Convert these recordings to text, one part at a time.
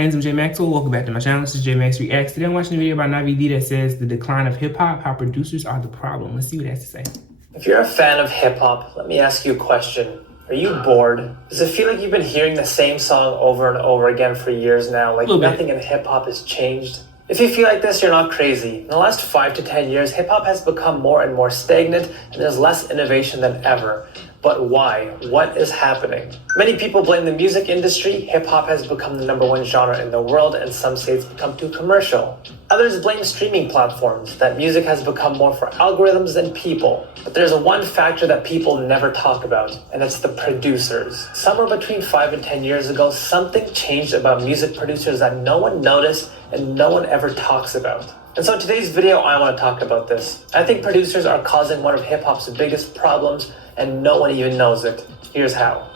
friends, I'm J Maxwell. Welcome back to my channel. This is J Max Reacts. Today I'm watching a video by Navie that says the decline of hip hop, how producers are the problem. Let's see what it has to say. If you're a fan of hip hop, let me ask you a question. Are you bored? Does it feel like you've been hearing the same song over and over again for years now, like nothing in hip hop has changed? If you feel like this, you're not crazy. In the last 5 to 10 years, hip hop has become more and more stagnant, and there's less innovation than ever. But why? What is happening? Many people blame the music industry. Hip hop has become the #1 genre in the world, and some say it's become too commercial. Others blame streaming platforms, that music has become more for algorithms than people. But there's one factor that people never talk about, and it's the producers. Somewhere between 5 and 10 years ago, something changed about music producers that no one noticed and no one ever talks about. And so in today's video, I want to talk about this. I think producers are causing one of hip hop's biggest problems, and no one even knows it. Here's how.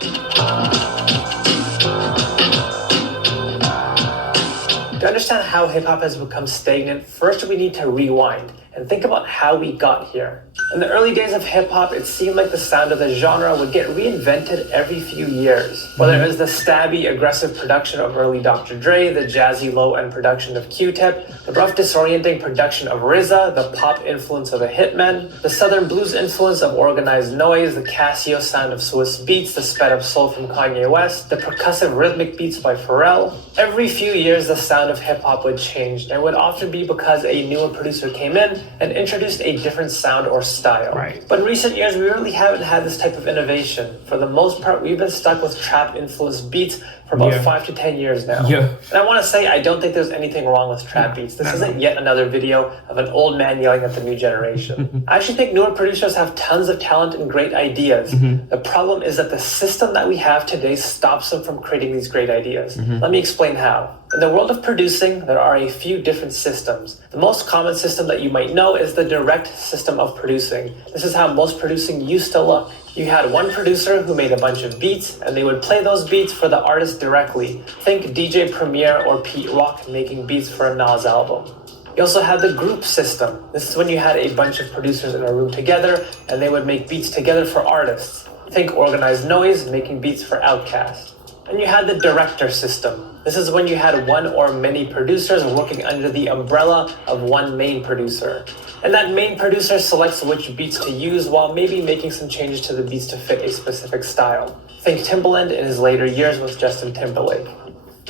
To understand how hip hop has become stagnant, first we need to rewind and think about how we got here. In the early days of hip hop, it seemed like the sound of the genre would get reinvented every few years. Whether it was the stabby, aggressive production of early Dr. Dre, the jazzy, low-end production of Q-Tip, the rough, disorienting production of RZA, the pop influence of the Hitman, the southern blues influence of Organized Noise, the Casio sound of Swiss Beats, the sped-up soul from Kanye West, the percussive rhythmic beats by Pharrell. Every few years, the sound of hip hop would change, and it would often be because a newer producer came in and introduced a different sound or style. Right. But in recent years, we really haven't had this type of innovation. For the most part, we've been stuck with trap-influenced beats for about 5 to 10 years now. And I want to say, I don't think there's anything wrong with trap beats. This isn't yet another video of an old man yelling at the new generation. I actually think newer producers have tons of talent and great ideas. The problem is that the system that we have today stops them from creating these great ideas. Let me explain how. In the world of producing, there are a few different systems. The most common system that you might know is the direct system of producing. This is how most producing used to look. You had one producer who made a bunch of beats, and they would play those beats for the artist directly. Think DJ Premier or Pete Rock making beats for a Nas album. You also had the group system. This is when you had a bunch of producers in a room together, and they would make beats together for artists. Think Organized Noise making beats for Outkast. And you had the director system. This is when you had one or many producers working under the umbrella of one main producer. And that main producer selects which beats to use while maybe making some changes to the beats to fit a specific style. Think Timbaland in his later years with Justin Timberlake.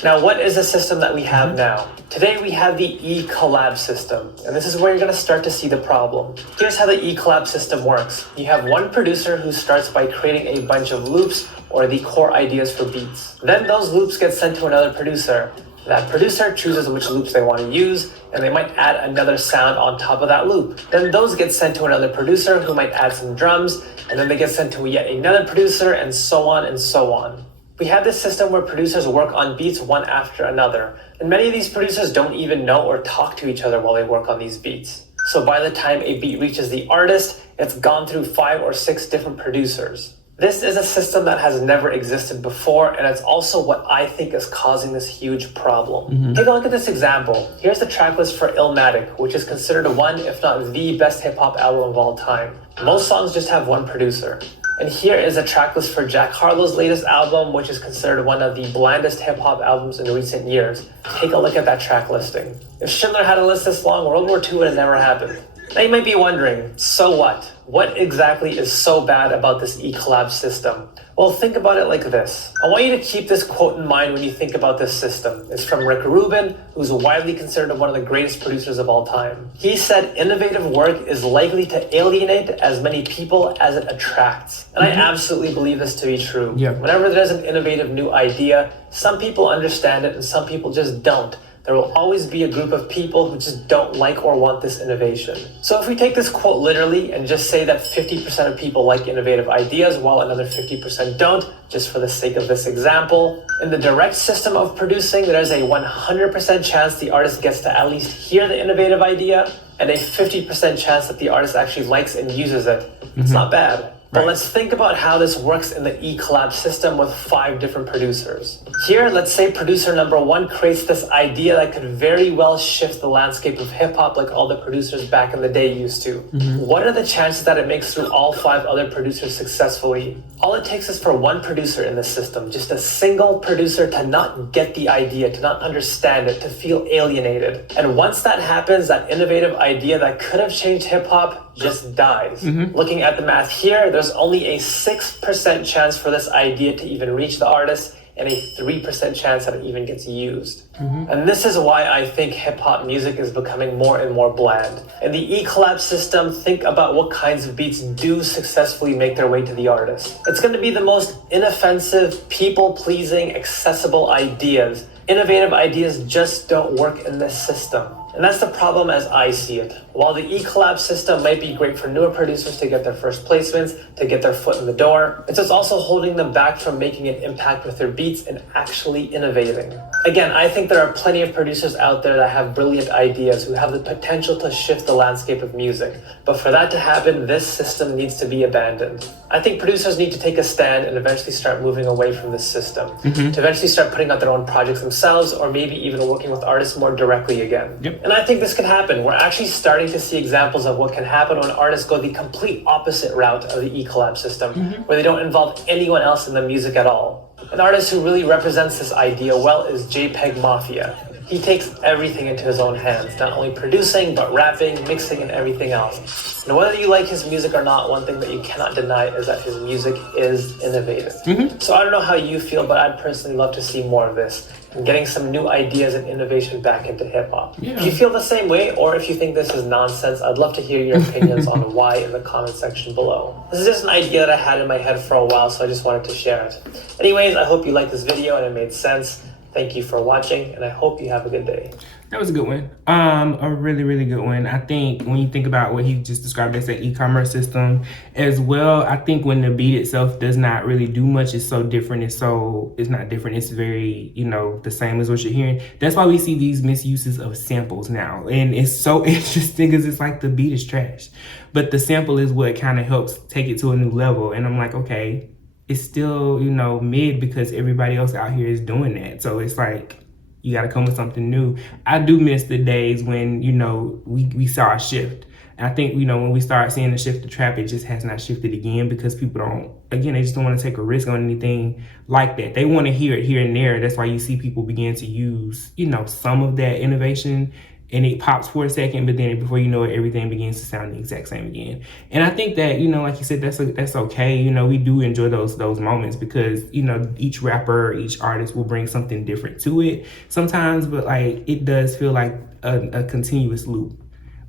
Now, what is the system that we have now? Today we have the E-collab system, and this is where you're going to start to see the problem. Here's how the E-collab system works. You have one producer who starts by creating a bunch of loops or the core ideas for beats. Then those loops get sent to another producer. That producer chooses which loops they want to use, and they might add another sound on top of that loop. Then those get sent to another producer who might add some drums, and then they get sent to yet another producer, and so on and so on. We have this system where producers work on beats one after another, and many of these producers don't even know or talk to each other while they work on these beats. So by the time a beat reaches the artist, it's gone through 5 or 6 different producers. This is a system that has never existed before, and it's also what I think is causing this huge problem. Take a look at this example. Here's the tracklist for Illmatic, which is considered one, if not the best hip-hop album of all time. Most songs just have one producer. And here is a tracklist for Jack Harlow's latest album, which is considered one of the blandest hip-hop albums in recent years. Take a look at that track listing. If Schindler had a list this long, World War II would have never happened. Now you might be wondering, so what? What exactly is so bad about this E-collab system? Well, think about it like this. I want you to keep this quote in mind when you think about this system. It's from Rick Rubin, who's widely considered one of the greatest producers of all time. He said, innovative work is likely to alienate as many people as it attracts. And I absolutely believe this to be true. Whenever there's an innovative new idea, some people understand it and some people just don't. There will always be a group of people who just don't like or want this innovation. So if we take this quote literally and just say that 50% of people like innovative ideas while another 50% don't, just for the sake of this example, in the direct system of producing, there's a 100% chance the artist gets to at least hear the innovative idea and a 50% chance that the artist actually likes and uses it. It's not bad. But let's think about how this works in the E-collab system with 5 different producers. Here, let's say producer number 1 creates this idea that could very well shift the landscape of hip-hop like all the producers back in the day used to. What are the chances that it makes through all 5 other producers successfully? All it takes is for one producer in the system, just a single producer, to not get the idea, to not understand it, to feel alienated. And once that happens, that innovative idea that could have changed hip-hop just dies. Looking at the math here, there's only a 6% chance for this idea to even reach the artist, and a 3% chance that it even gets used. And this is why I think hip-hop music is becoming more and more bland. In the E-collab system, think about what kinds of beats do successfully make their way to the artist. It's going to be the most inoffensive, people-pleasing, accessible ideas. Innovative ideas just don't work in this system. And that's the problem as I see it. While the E-collab system might be great for newer producers to get their first placements, to get their foot in the door, it's just also holding them back from making an impact with their beats and actually innovating. Again, I think there are plenty of producers out there that have brilliant ideas who have the potential to shift the landscape of music. But for that to happen, this system needs to be abandoned. I think producers need to take a stand and eventually start moving away from this system, to eventually start putting out their own projects themselves, or maybe even working with artists more directly again. And I think this can happen. We're actually starting to see examples of what can happen when artists go the complete opposite route of the E-collab system, where they don't involve anyone else in the music at all. An artist who really represents this idea well is JPEG Mafia. He takes everything into his own hands, not only producing, but rapping, mixing, and everything else. And whether you like his music or not, one thing that you cannot deny is that his music is innovative. So I don't know how you feel, but I'd personally love to see more of this, and getting some new ideas and innovation back into hip-hop. If you feel the same way, or if you think this is nonsense, I'd love to hear your opinions on why in the comment section below. This is just an idea that I had in my head for a while, so I just wanted to share it. Anyways, I hope you liked this video and it made sense. Thank you for watching, and I hope you have a good day. That was a good one. A really, really good one. I think when you think about what he just described as an e-commerce system as well, I think when the beat itself does not really do much, it's so different. It's not different. It's very, the same as what you're hearing. That's why we see these misuses of samples now. And it's so interesting because it's like the beat is trash, but the sample is what kind of helps take it to a new level. And I'm like, okay, it's still, mid because everybody else out here is doing that. So it's like, you got to come with something new. I do miss the days when, we saw a shift. And I think, when we start seeing the shift to trap, it just has not shifted again because people they just don't want to take a risk on anything like that. They want to hear it here and there. That's why you see people begin to use, some of that innovation, and it pops for a second, but then before you know it, everything begins to sound the exact same again. And I think that, like you said, that's okay. We do enjoy those moments because, each rapper, each artist will bring something different to it sometimes, but it does feel like a continuous loop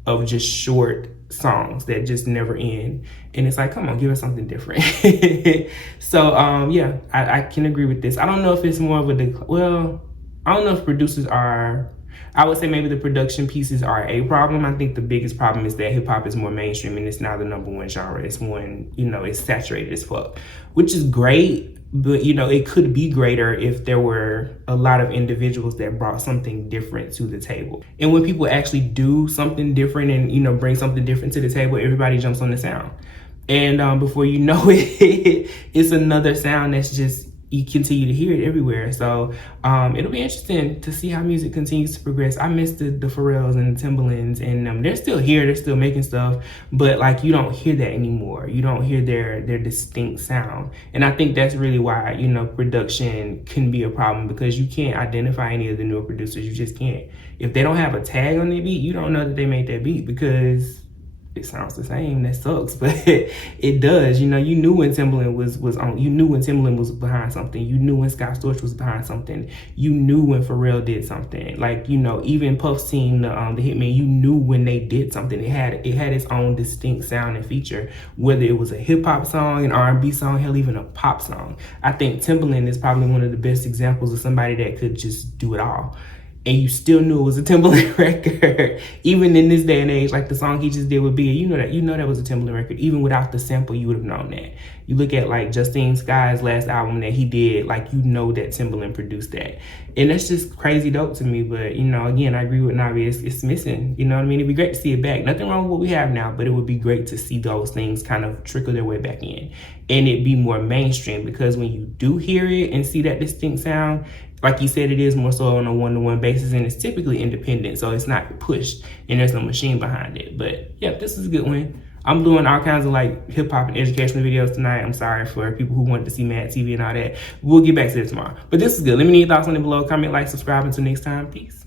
of just short songs that just never end. And it's like, come on, give us something different. So, yeah, I can agree with this. I don't know if it's more of I don't know if producers are, I would say maybe the production pieces are a problem. I think the biggest problem is that hip hop is more mainstream and it's now the #1 genre. It's one, it's saturated as fuck, which is great, but it could be greater if there were a lot of individuals that brought something different to the table. And when people actually do something different and, bring something different to the table, everybody jumps on the sound. And before you know it, it's another sound that's just, you continue to hear it everywhere. So it'll be interesting to see how music continues to progress. I miss the Pharrells and the Timbalands, and they're still here, they're still making stuff, but you don't hear that anymore. You don't hear their distinct sound. And I think that's really why, production can be a problem, because you can't identify any of the newer producers. You just can't. If they don't have a tag on their beat, you don't know that they made that beat because it sounds the same. That sucks, but it does. You knew when Timbaland was on. You knew when Timbaland was behind something. You knew when Scott Storch was behind something. You knew when Pharrell did something. Even Puff's team, the Hitmen. You knew when they did something. It had its own distinct sound and feature. Whether it was a hip hop song, an R&B song, hell, even a pop song. I think Timbaland is probably one of the best examples of somebody that could just do it all. and you still knew it was a Timbaland record. Even in this day and age, like the song he just did with Bia, you know that was a Timbaland record. Even without the sample, you would have known that. You look at like Justine Skye's last album that he did, like you know that Timbaland produced that. And that's just crazy dope to me. But you know, again, I agree with Navie, it's missing. You know what I mean? It'd be great to see it back. Nothing wrong with what we have now, but it would be great to see those things kind of trickle their way back in. And it be more mainstream, because when you do hear it and see that distinct sound, like you said, it is more so on a one-to-one basis, and it's typically independent, so it's not pushed and there's no machine behind it. But yeah, this is a good one. I'm doing all kinds of like hip hop and educational videos tonight. I'm sorry for people who wanted to see Mad TV and all that. We'll get back to it tomorrow. But this is good. Let me know your thoughts on it below. Comment, like, subscribe. Until next time, peace.